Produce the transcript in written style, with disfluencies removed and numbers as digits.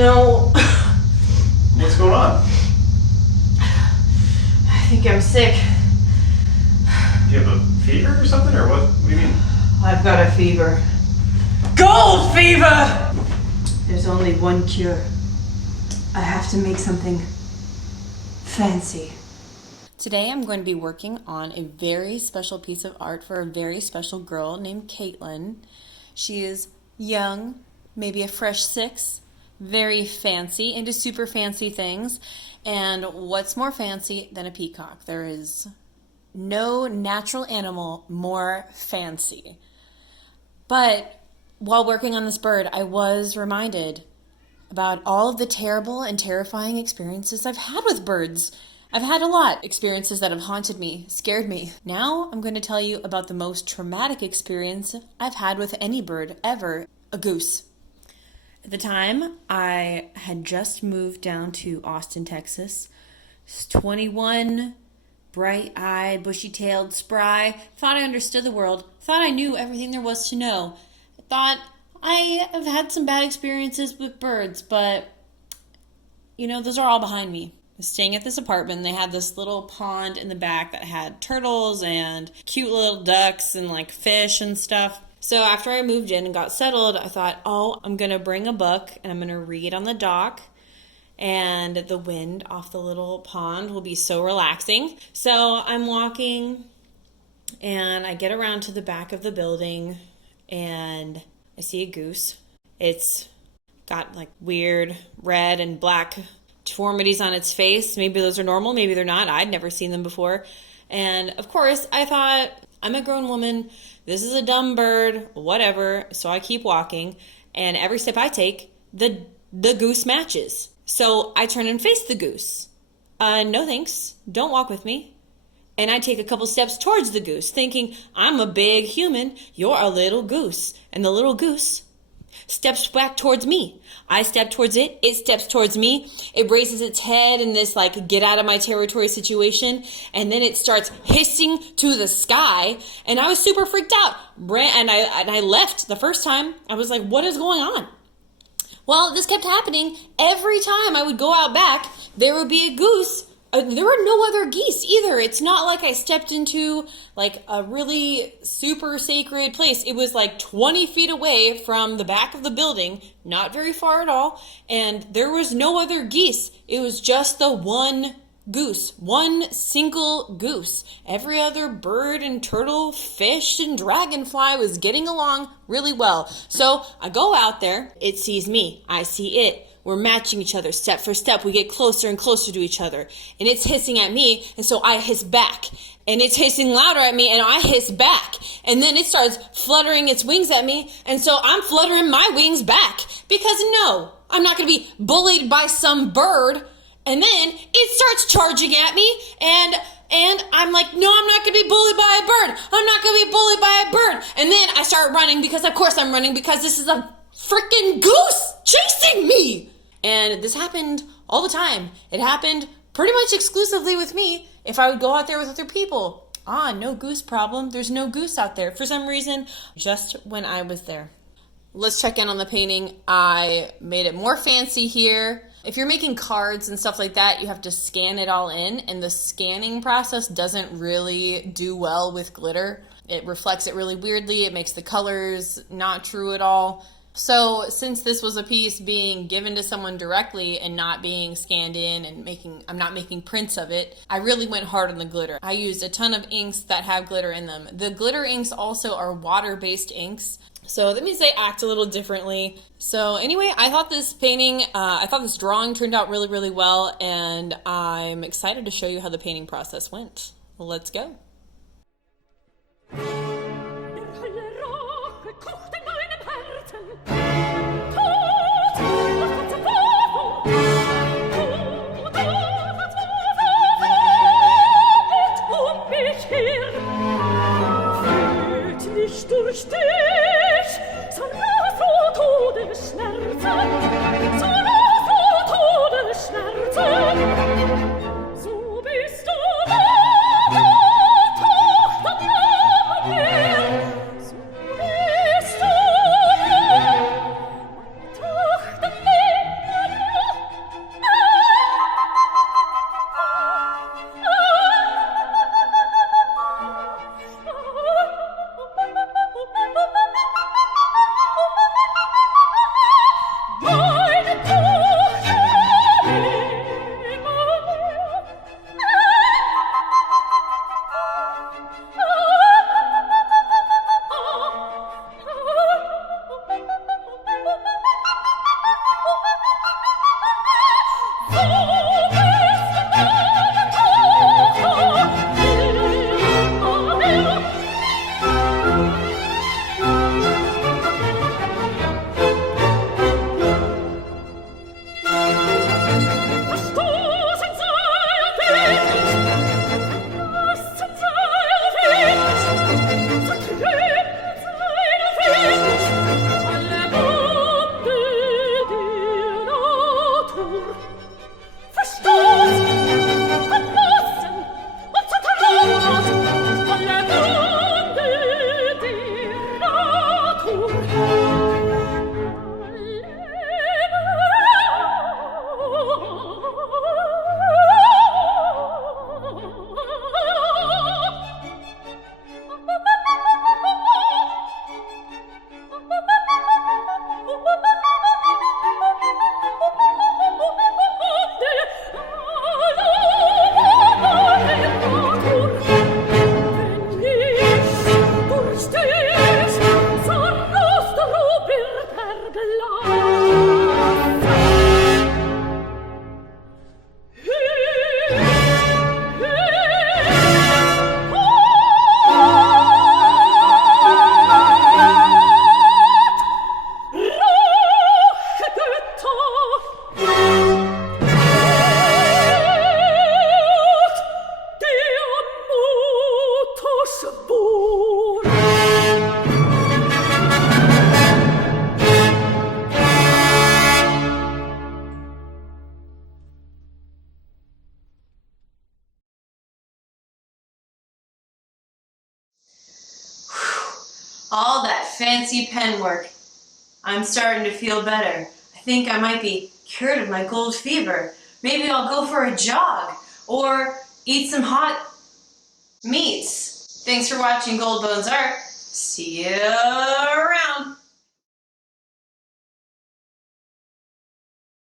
No. What's going on? I think I'm sick. Do you have a fever or something, or what? What do you mean? I've got a fever. Gold fever! There's only one cure. I have to make something fancy. Today I'm going to be working on a very special piece of art for a very special girl named Caitlin. She is young, maybe a fresh 6, very fancy, into super fancy things. And what's more fancy than a peacock? There is no natural animal more fancy. But while working on this bird, I was reminded about all of the terrible and terrifying experiences I've had with birds. I've had a lot. Experiences that have haunted me, scared me. Now I'm going to tell you about the most traumatic experience I've had with any bird ever, a goose. At the time, I had just moved down to Austin, Texas. 21, bright-eyed, bushy-tailed, spry, thought I understood the world, thought I knew everything there was to know. Thought I have had some bad experiences with birds, but, those are all behind me. Staying at this apartment, they had this little pond in the back that had turtles and cute little ducks and like fish and stuff. So after I moved in and got settled, I thought, I'm going to bring a book and I'm going to read on the dock, and the wind off the little pond will be so relaxing. So I'm walking and I get around to the back of the building and I see a goose. It's got like weird red and black deformities on its face. Maybe those are normal, maybe they're not. I'd never seen them before. And of course, I thought, I'm a grown woman, this is a dumb bird, whatever. So I keep walking, and every step I take, the goose matches. So I turn and face the goose. No thanks, don't walk with me. And I take a couple steps towards the goose, thinking, I'm a big human, you're a little goose. And the little goose steps back towards me. I step towards it. It steps towards me. It raises its head in this like get out of my territory situation. And then it starts hissing to the sky. And I was super freaked out. And I left the first time. I was like, what is going on? Well, this kept happening. Every time I would go out back, there would be a goose. There were no other geese either. It's not like I stepped into like a really super sacred place. It was like 20 feet away from the back of the building, not very far at all. And there was no other geese. It was just the one goose, one single goose. Every other bird and turtle, fish and dragonfly was getting along really well. So I go out there. It sees me. I see it. We're matching each other step for step. We get closer and closer to each other. And it's hissing at me, and so I hiss back. And it's hissing louder at me, and I hiss back. And then it starts fluttering its wings at me, and so I'm fluttering my wings back. Because no, I'm not going to be bullied by some bird. And then it starts charging at me, and I'm like, no, I'm not going to be bullied by a bird. I'm not going to be bullied by a bird. And then I start running, because of course I'm running, because this is a freaking goose chasing me. And this happened all the time. It happened pretty much exclusively with me if I would go out there with other people. No goose problem. There's no goose out there for some reason, just when I was there. Let's check in on the painting. I made it more fancy here. If you're making cards and stuff like that, you have to scan it all in, and the scanning process doesn't really do well with glitter. It reflects it really weirdly. It makes the colors not true at all. So since this was a piece being given to someone directly and not being scanned in and I'm not making prints of it, I really went hard on the glitter. I used a ton of inks that have glitter in them. The glitter inks also are water-based inks, so that means they act a little differently. So anyway, I thought this drawing turned out really, really well, and I'm excited to show you how the painting process went. Let's go. Durch dich, sondern vor Todesschmerzen, sondern vor Todesschmerzen, so bist du da, Tochter, All that fancy pen work. I'm starting to feel better. I think I might be cured of my gold fever. Maybe I'll go for a jog or eat some hot meats. Thanks for watching Gold Bones Art. See you around.